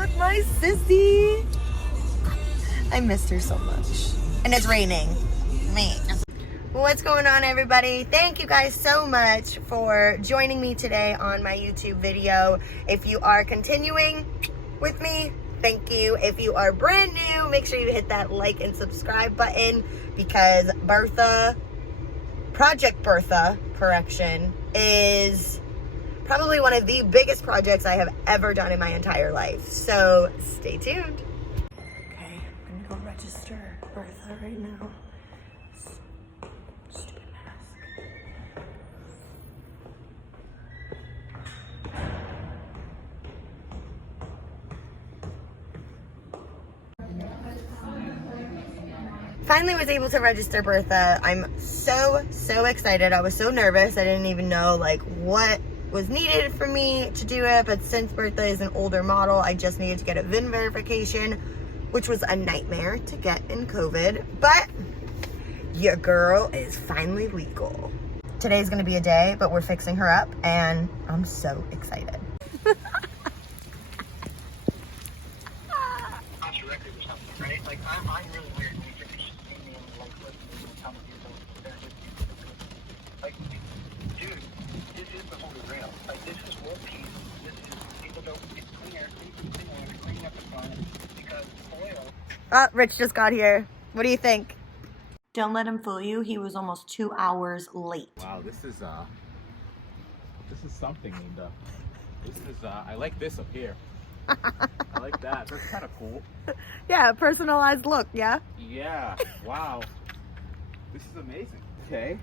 with my sissy. I missed her so much. And it's raining. Man. What's going on, everybody? Thank you guys so much for joining me today on my YouTube video. If you are continuing with me, thank you. If you are brand new, make sure you hit that like and subscribe button, because Project Bertha, is probably one of the biggest projects I have ever done in my entire life. So stay tuned. Okay, I'm gonna go register Bertha right now. Stupid mask. Finally was able to register Bertha. I'm so excited. I was so nervous. I didn't even know like what was needed for me to do it, but since Bertha is an older model, I just needed to get a VIN verification, which was a nightmare to get in COVID, but your girl is finally legal. Today's gonna be a day, but we're fixing her up and I'm so excited. Right? Like, I'm really weird when you just see me and like listening and telling people like, dude, this is the Holy Grail. Like, this is world peace. This is, people don't, it's cleaner, cleaning up the front, because oil. Rich just got here. What do you think? Don't let him fool you. He was almost 2 hours late. Wow, this is something, Linda. This is I like this up here. I like that. That's kind of cool. Yeah, personalized look, yeah? Yeah. Wow. This is amazing. Okay.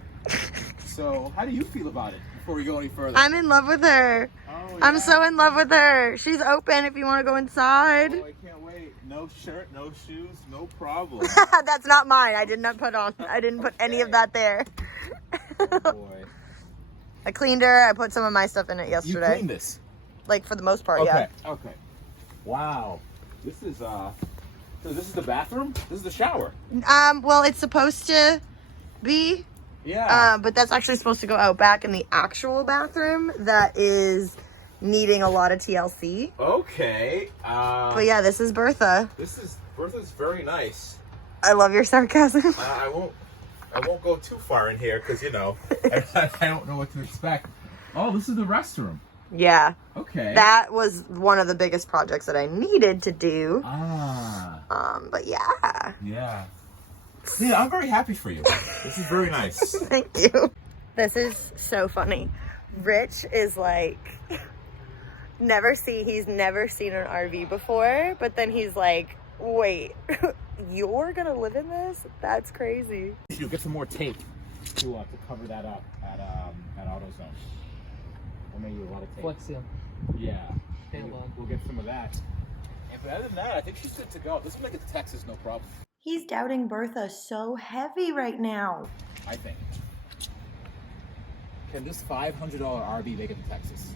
So, how do you feel about it before we go any further? I'm in love with her. Oh, yeah. I'm so in love with her. She's open if you want to go inside. Oh, I can't wait. No shirt, no shoes, no problem. That's not mine. I did not put on. I didn't put any of that there. Oh, boy. I cleaned her. I put some of my stuff in it yesterday. You cleaned this? Like, for the most part, okay. yeah. Okay. Wow. This is so this is the bathroom? This is the shower. Well, it's supposed to be. Yeah. But that's actually supposed to go out back in the actual bathroom that is needing a lot of TLC. Okay. But yeah, this is Bertha. Bertha's very nice. I love your sarcasm. I won't go too far in here because, you know, I don't know what to expect. Oh, this is the restroom. Yeah. Okay. That was one of the biggest projects that I needed to do. But yeah. Yeah. Yeah, I'm very happy for you. This is very nice. Thank you. This is so funny. Rich is like, he's never seen an RV before, but then he's like, wait, you're gonna live in this? That's crazy. You'll get some more tape to cover that up at AutoZone. I made you a lot of tape. Flex seal. Yeah. We'll get some of that. But other than that, I think she's good to go. This will make it to Texas, no problem. He's doubting Bertha so heavy right now. I think. Can this $500 RV make it to Texas?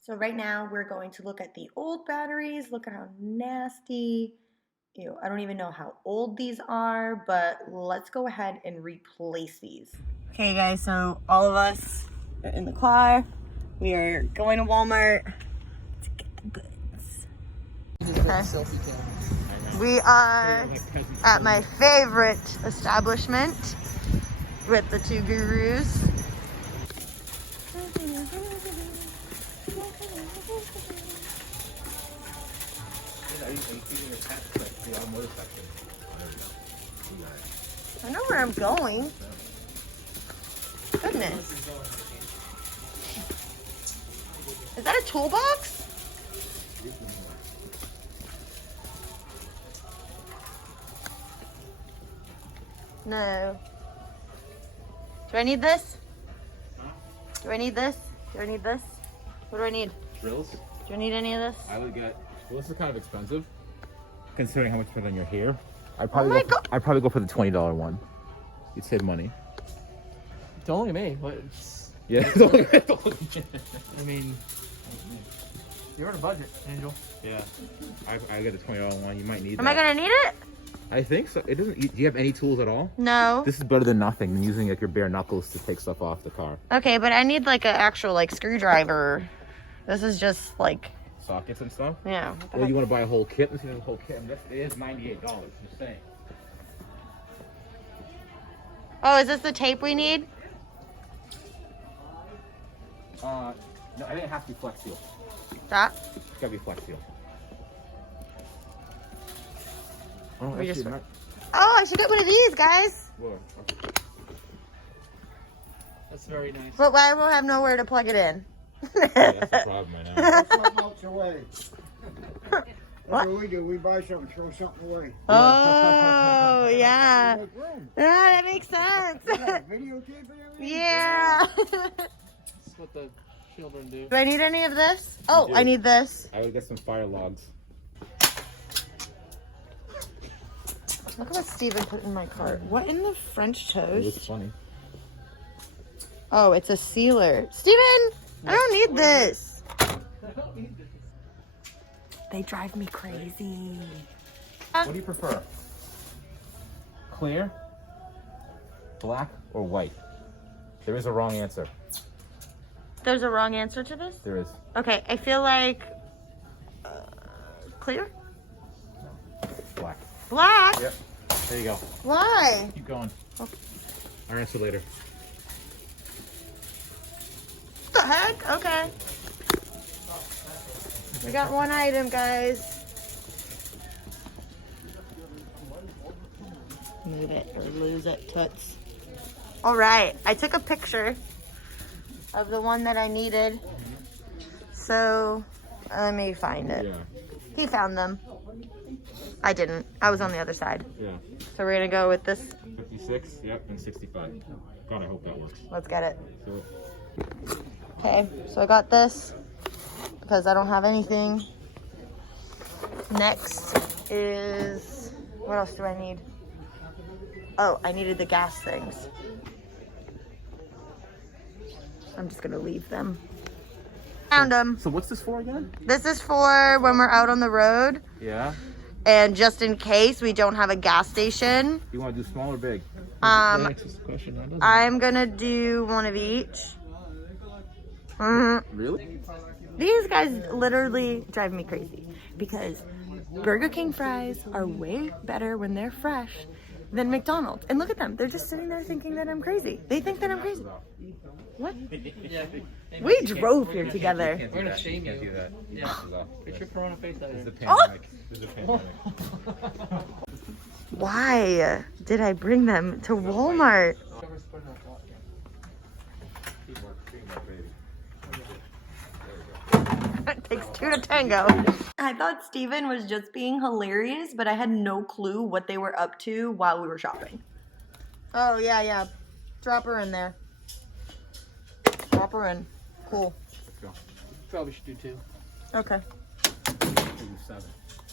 So right now we're going to look at the old batteries. Look at how nasty. Ew, I don't even know how old these are, but let's go ahead and replace these. Okay guys, so all of us are in the car. We are going to Walmart to get the goods. Okay. We are at my favorite establishment with the two gurus. I know where I'm going. Goodness. Is that a toolbox? No. Do I need this? Do I need this? Do I need this? What do I need? Drills? Do I need any of this? I would get. Well, this is kind of expensive, considering how much you put on your hair. I'd God. probably go for the $20 one. You'd save money. Don't look at me. What? It's, Yeah. I mean, you're on a budget, Angel. Yeah. I got the $20 one. You might need Am that. I gonna need it? I think so. It doesn't. Do you have any tools at all? No. This is better than nothing than using like your bare knuckles to take stuff off the car. Okay, but I need like an actual like screwdriver. This is just like sockets and stuff. Yeah. What the Or heck? you want to buy a whole kit? This is a whole kit. It is $98. Just saying. Oh, is this the tape we need? No, I didn't have to be Flex Seal. That? It's gotta be Flex Seal. Oh, We just- actually, not. Oh, I should get one of these, guys. Whoa, okay. That's very nice. But I will have nowhere to plug it in. Yeah, that's the problem right now. Something else away. What? That's what we do. We buy something, throw something away. Oh, yeah. Make room. Yeah, that makes sense. Yeah, videotape and everything. Yeah. That's what the children do. Do I need any of this? Oh, do. I need this. I would get some fire logs. Look at what Steven put in my cart. What in the French It was toast? funny. Oh, it's a sealer. Steven, I don't need this. They drive me crazy. What do you prefer? Clear, black, or white? There is a wrong answer. There's a wrong answer to this? There is. Okay, I feel like clear? Black. Black? Yep. There you go. Why? Keep going. Okay. I'll answer later. What the heck? Okay. We got one item, guys. Move it or lose it, toots. All right, I took a picture of the one that I needed. So let me find it. Yeah. He found them. I didn't. I was on the other side. Yeah. So we're gonna go with this. 56, yep, and 65. God, I hope that works. Let's get it. So, Okay, so I got this because I don't have anything. Next is, what else do I need? Oh, I needed the gas things. I'm just gonna leave them. Found them. so what's this for again? This is for when we're out on the road Yeah. and just in case we don't have a gas station. You want to do small or big? That answers the question, now, doesn't it? I'm gonna do one of each. Really? These guys literally drive me crazy because Burger King fries are way better when they're fresh than McDonald's. And look at them. They're just sitting there thinking that I'm crazy. They think that I'm crazy. What? Yeah. We drove here together. Can't do We're gonna that. shame Can't you. do that. Yeah. Get your Corona face out This is of a here. pandemic. This is a pandemic. Why did I bring them to Walmart? It takes two to tango. I thought Steven was just being hilarious, but I had no clue what they were up to while we were shopping. Oh, yeah. Drop her in there. Drop her in. Cool. Probably should do 2. Okay. We'll do 7.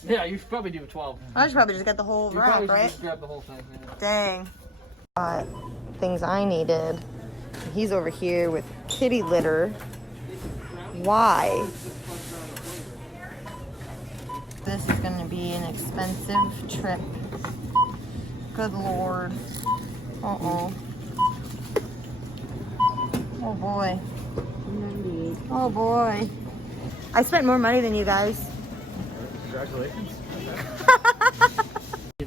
Yeah, you should probably do 12. I should probably just get the whole You wrap, probably should right? just grab the whole thing. Yeah. Dang. Got things I needed. He's over here with kitty litter. Why? This is gonna be an expensive trip. Good Lord. Uh-oh. Oh boy. Oh boy. I spent more money than you guys. Congratulations.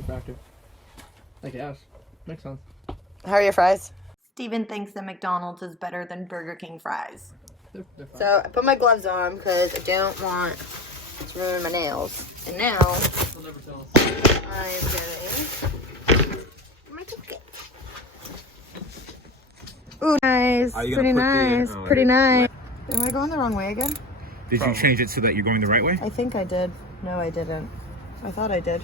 Factor. I guess. Makes sense. How are your fries? Steven thinks that McDonald's is better than Burger King fries. They're fine. So I put my gloves on because I don't want to ruin my nails. And now They'll never tell us. I am doing my biscuit. Ooh, nice. Are you Pretty gonna put nice. the- Pretty nice. Am I going the wrong way again? Did you change it so that you're going the right way? I think I did. No, I didn't. I thought I did.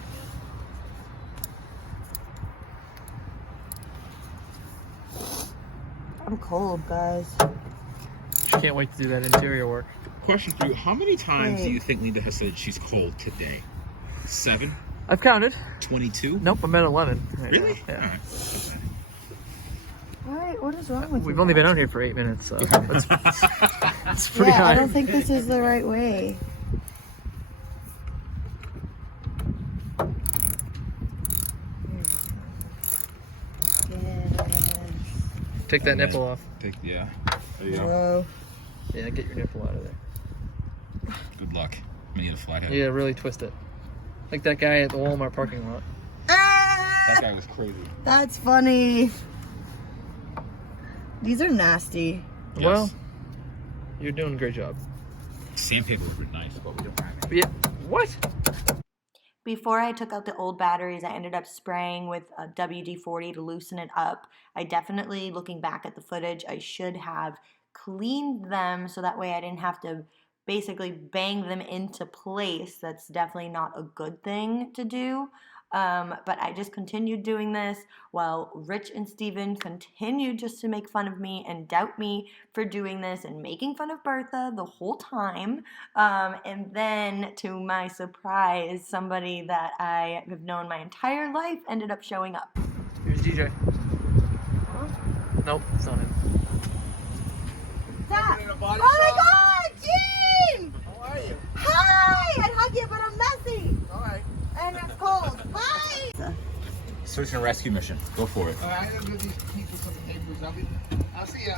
I'm cold, guys. Can't wait to do that interior work. Question for you: how many times do Wait. you think Linda has said she's cold today? 7? I've counted. 22? Nope, I'm at 11. right Really? now. Yeah. Alright, what is wrong with you? We've only been out here for 8 minutes, so that's it's pretty Yeah, I high. don't think this is the right way. Take that nipple off. Yeah. There you go. Whoa. Yeah, get your nipple out of there. Good luck. I need a flathead. Yeah, really twist it. Like that guy at the Walmart parking lot. That guy was crazy. That's funny. These are nasty. Yes. Well, you're doing a great job. Sandpaper was really nice, but we don't have it. Yeah. What? Before I took out the old batteries, I ended up spraying with a WD-40 to loosen it up. I definitely, looking back at the footage, I should have cleaned them so that way I didn't have to basically bang them into place. That's definitely not a good thing to do. But I just continued doing this while Rich and Steven continued just to make fun of me and doubt me for doing this and making fun of Bertha the whole time. And then, to my surprise, somebody that I have known my entire life ended up showing up. Here's DJ. Nope, it's not him. Stop. In a body Oh my shop? God, Gene! How are you? Hi! I'd hug you, but I'm messy. All right. And it's cold. Bye! Search and rescue mission. Go for it. All right, I'm gonna give these people some papers. I'll see ya.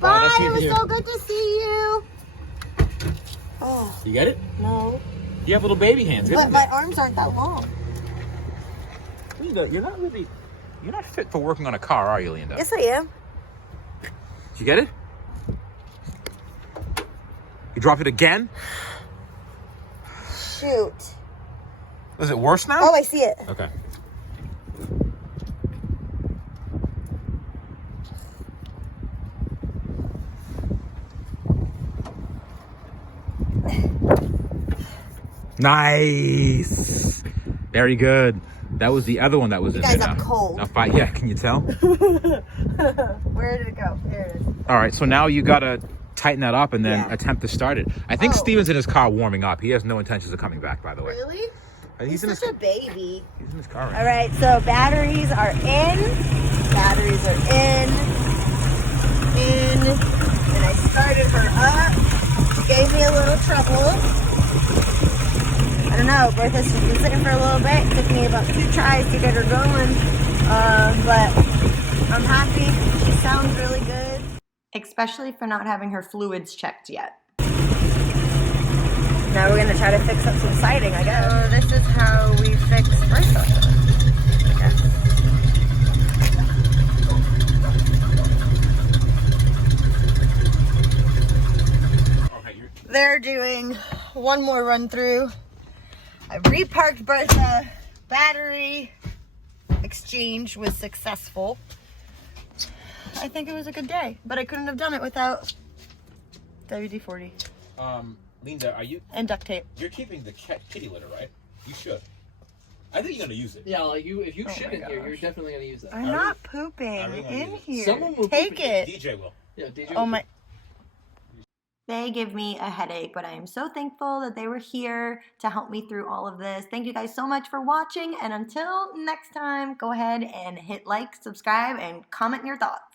Bye, nice it was meeting you. so good to see you. Oh, You get it? no. You have little baby hands. But my arms aren't that long. Linda, you're not fit for working on a car, are you, Linda? Yes, I am. Did you get it? You dropped it again? Shoot. Is it worse now? Oh, I see it. Okay. Nice. Very good. That was the other one that was in guys, there. I'm cold. Yeah, can you tell? Where did it go? There it is. All right, so now you gotta tighten that up and then Yeah. attempt to start it. I think Oh. Steven's in his car warming up. He has no intentions of coming back, by the way. Really? He's in his, Such a baby. he's in his car right All right, so batteries are in. Batteries are in. And I started her up. She gave me a little trouble. I don't know, Bertha's been sitting for a little bit. It took me about 2 tries to get her going. But I'm happy. She sounds really good. Especially for not having her fluids checked yet. Now we're gonna try to fix up some siding, I guess. So this is how we fix Bertha. here. They're doing one more run through. I reparked Bertha. Battery exchange was successful. I think it was a good day, but I couldn't have done it without WD-40 Linda, and duct tape. you're keeping the kitty litter, right? You should. I think you're gonna use it. Yeah, like if you Oh shit my in here, you're gosh. definitely gonna use that. I'm not pooping really wanna in use it. here. Someone will Take poop in it. DJ will. Yeah, DJ. Oh my. They give me a headache, but I am so thankful that they were here to help me through all of this. Thank you guys so much for watching, and until next time, go ahead and hit like, subscribe, and comment your thoughts.